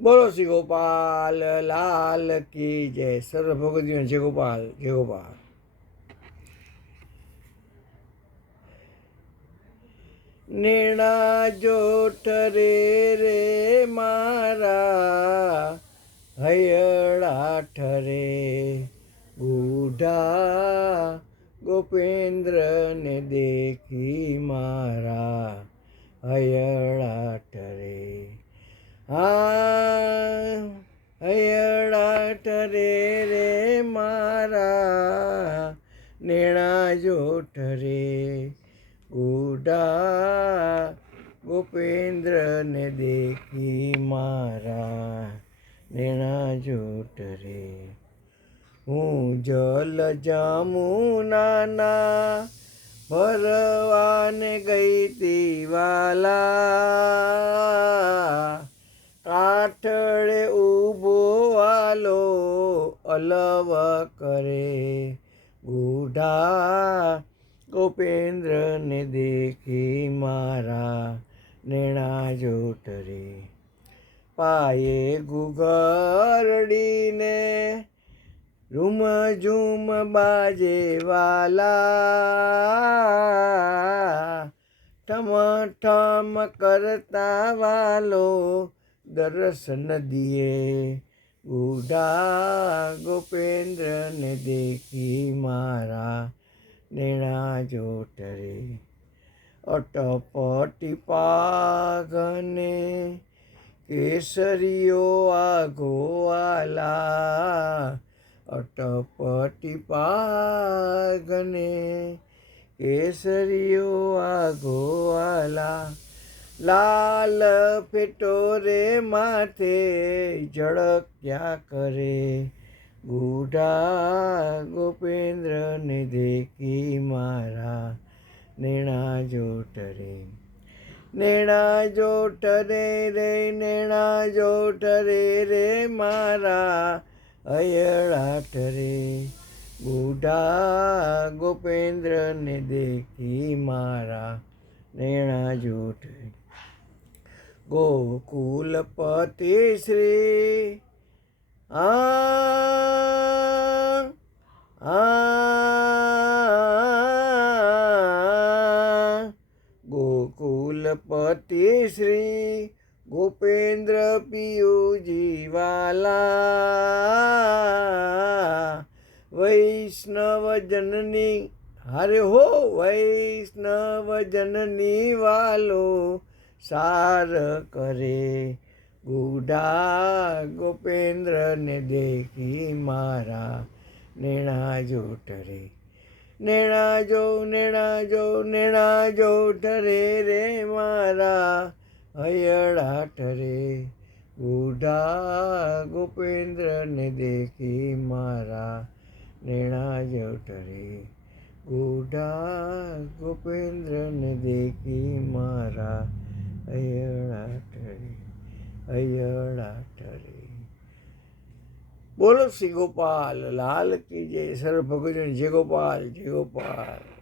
બોલો શ્રી ગોપાલ, લાલ કી જય. સર્વ ભગવતીઓ જય ગોપાલ જય ગોપાલ. નેણા જોઠ રે મારા હયળા ઠરે. બુઢા ગોપેન્દ્રને દેખી મારા હયળા ઠરે. આ ઠરે રે મારા નેણા જોઠ રે ઉડા, ગોપેન્દ્રને દેખી મારા નેણા જોટ રે હું જલ જમુનાના ભરવાને ગઈ તીવાલા કાઠળે ઊભો વાલો અલવ કરે બુઢા ગોપેન્દ્રને દેખી મારા નેણા જોટરે. પાયે ગુગરડીને રૂમ ઝૂમ બાજે વાલા. ઠમ ઠમ કરતા વાલો દર્શન દિયે બુઢા ગોપેન્દ્રને દેખી મારા નેણા જોટરે. અટપટી પાગને કેસરીઓ આગોવાલા. અટપટી પાગને કેસરીઓ આગોવાલા. લાલ ફેટો રે માથે ક્યાં કરે. બુઢા ગોપેન્દ્રને દેખી મારા નેણા જોટ રે. નેણા જોટ રે નેણા જોટ રે મારા અયળાટ રે. બુઢા ગોપેન્દ્રને દેખી મારા નેણા જોટ રે. ગોકુલપતિ શ્રી. આ ગોકુલપતિ શ્રી ગોપેન્દ્ર પિયુજીવાલા વૈષ્ણવ જનની હારે હો વૈષ્ણવ જનની વાલો. સાર કરે. ગુડા ગોપેન્દ્રને દેખી મારા નેણા જો ઠરે નેણા જો નેણા જો નેણા જો ઠરે રે મારા હયળા ઠરે ગુડા ગોપેન્દ્રને દેખી મારા નેણા જો ઠરે ગુડા ગોપેન્દ્રને દેખી મારા બોલો શ્રી ગોપાલ લાલ કી જય સર્વ ભગવાન જય ગોપાલ જય ગોપાલ